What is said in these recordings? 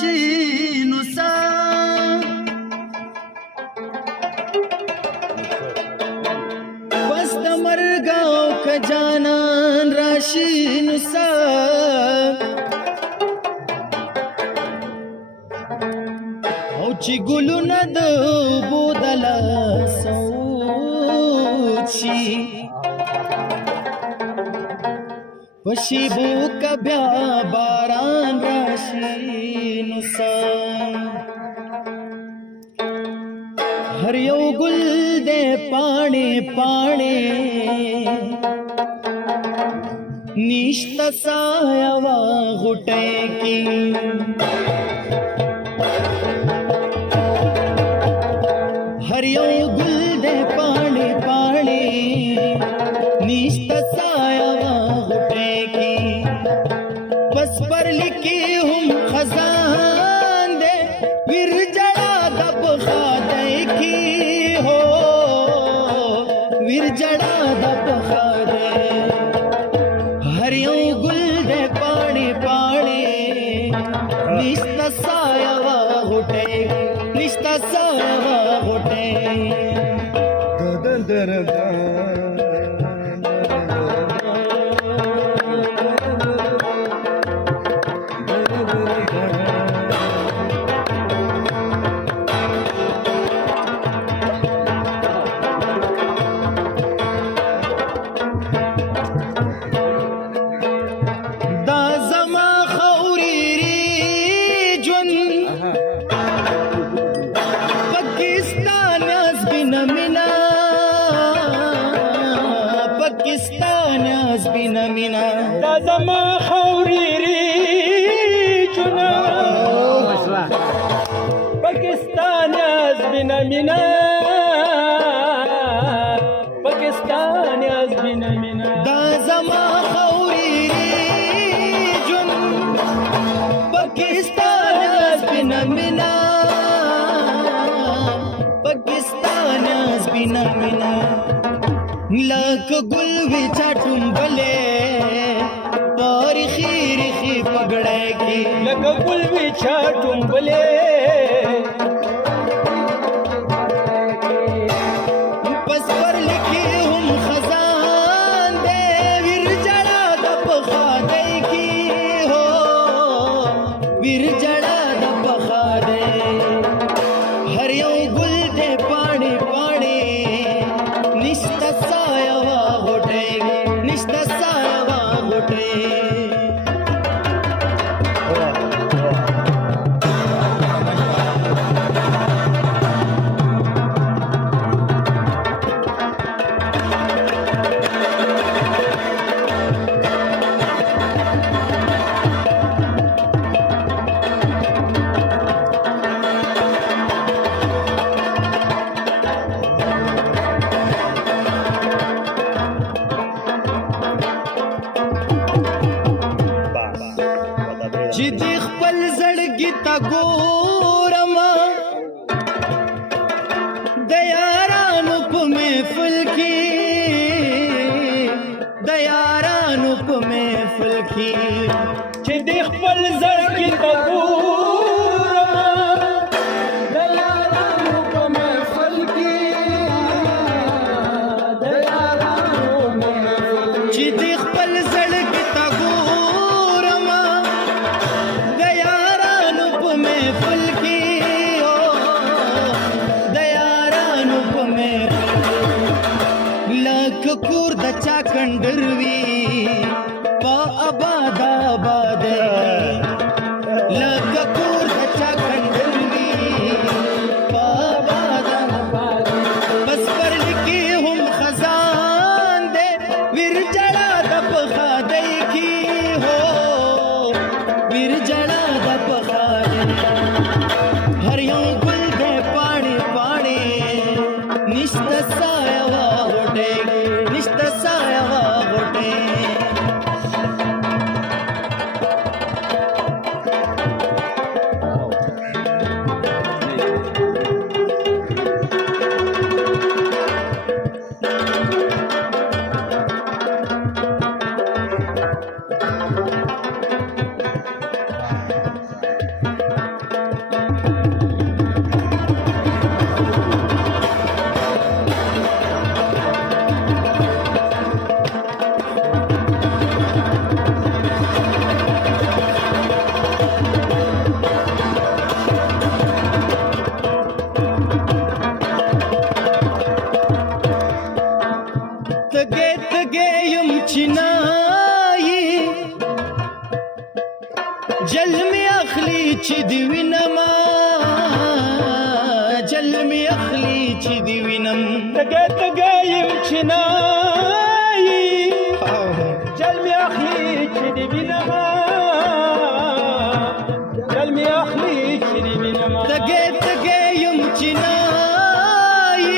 راشي نسا بس د مرګ او ک جانان راشي نسا او چې ګلونه د بودل سوچي پشیبو کا بیا باران راشي نسا هر یو ګل دې پاڼې پاڼې نشتا سایه وا غټه کې हर यो गुल दे पानी पानी निश्ता साया घुटे की बस पर लिखी हम खजान दे विर जड़ा दब खादे की हो विर जड़ा दब खादे हर यो गुल दे पानी पानी निश्ता साया घुटे निश्ता साया घुटे دا زما خوريري جنا پاکستان ازبنا منا پاکستان ازبنا منا دا زما خوريري جن پاکستان ازبنا منا پاکستان ازبنا منا लाख गुल बिछा टुम्बले पर खीर खी पगड़ेगी लाख गुल बिछा टुम्बले बस पर लिखी हम खजान दे विर जड़ा दब खादे की हो विर जड़ा दब खादे हर यो गुल दे पानी पानी निश्ता چې دې خپل زړګي ته ګورم د یارانو په محفل کې د یارانو په محفل کې چې دې خپل زړګي ته ګورم د یارانو په محفل کې د یارانو په محفل کې چې دې خپل زړګي ته महफिल की ओ दयारानु को महफिल लाख कूर दचा कंडरवी पा आबाद आबाद लाख कूर दचा कंडरवी पा आबाद आबाद बस पर लिखी हम खजान दे विर जड़ा दब खादे की हो विर जड़ा दब हर यो गुल दे पानी पानी निश्ता साया घोटे निश्ता साया घोटे جل می اخلی چې دی وینما جل می اخلی چې دی وینم تګه تګه يم چنای جل می اخلي چې دی وینما جل می اخلي چې دی وینما تګه تګه یم چنای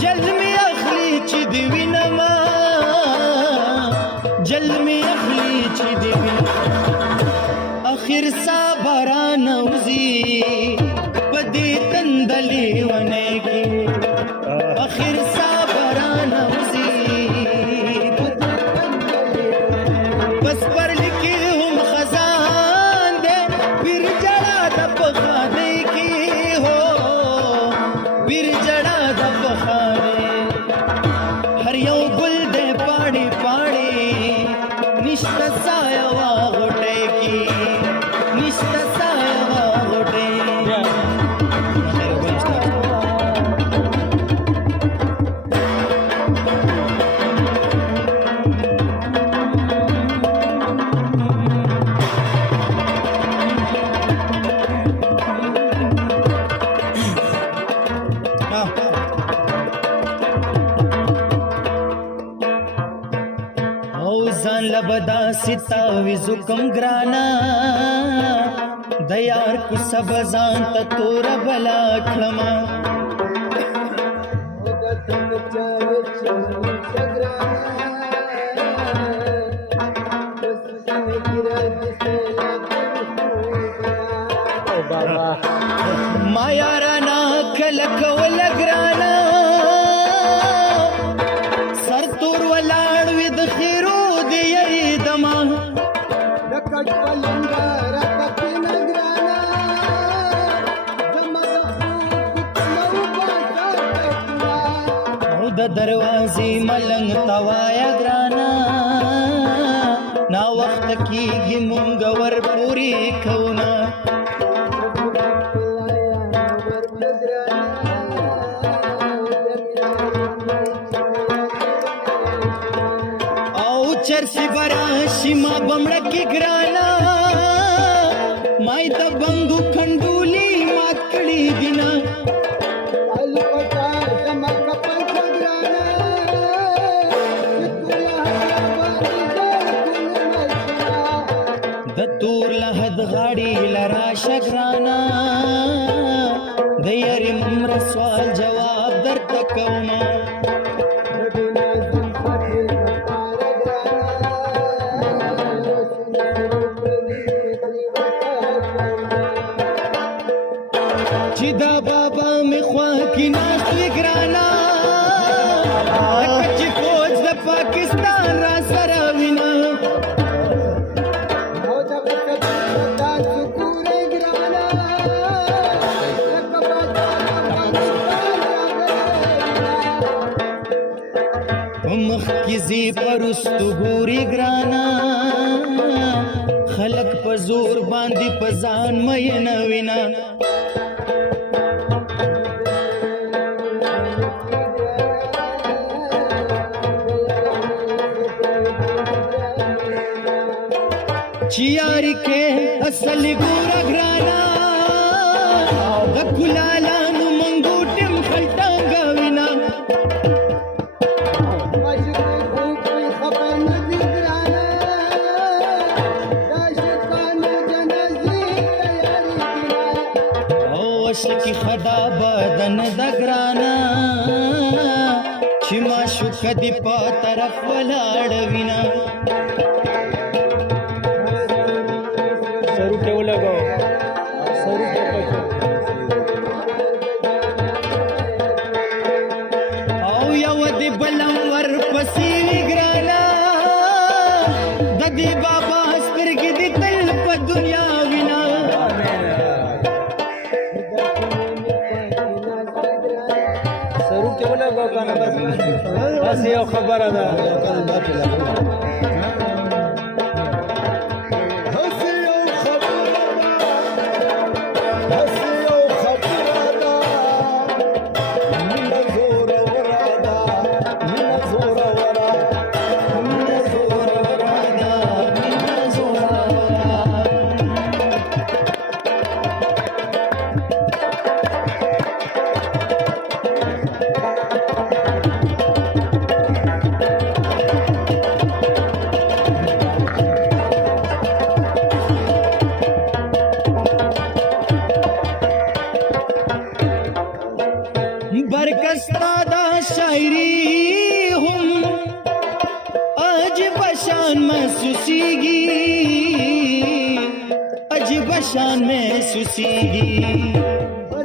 جل می اخلی چې دی وینما جل می اخلی چې دی وینم اخر صبران وزي بدي تندلي ونيكي اخر صبران وزي بس پر لکی هم خزان دے پھر جڑا دب خانے کی ہو پھر جڑا دب خانے ہر یو گل دے پاڑی پاڑی نشت سایہ واغٹے کی نشت سایہ واغٹے ځان لبدا ستاوي زکم ګرانا د یار کو سب ځان ته تور بلا کړما ما یارانا کله کول ګرانا سر تور ولاړ وي د خیرو دی دما دکټ پلنګا رکټ نګرانا او د دروازې ملنګ توایا ګرانا نا وخت کېږي مونږ ور پوری کونا چرسی براشی ما بمڑکی گرانا مائی تا بنگو کھنڈولی مات کڑی دینا د تور لحد غاڑی لراش گرانا دیاری ممر سوال جواب در تکوما دا بابا می خواہ کی ناس وگرانا کچی فوج دا پاکستان را سراوینا مخ کی زی پرستو گوری گرانا خلق په زور باندې په ځان مې نوینا چیاری کے اصل گورا گرانا گکلالانو منگوٹم خلطانگا وینا اوشکی خدا بدن دگرانا چما شک دی پا طرف ولاړ وینا سرو کے وہ لگاؤ سرو کے پکڑ او یو دی بلم ور پسی وگرانا ددی بابا سترګې دی تل په دنیا وینا سرو کے وہ لگاؤ کانا بس یو خبر ده अजीब शान में सुसीगी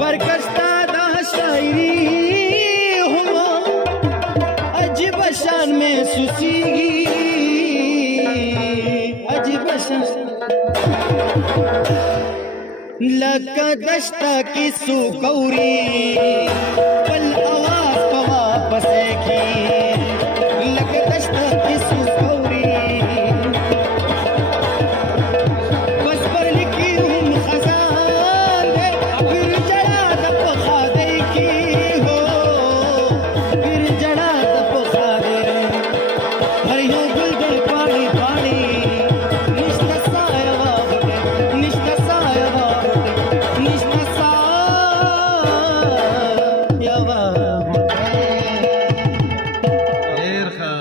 बरकस्ता दा शायरी हुआ अजीब शान में सुसीगी अजीब शान लका दश्ता की सुकौरी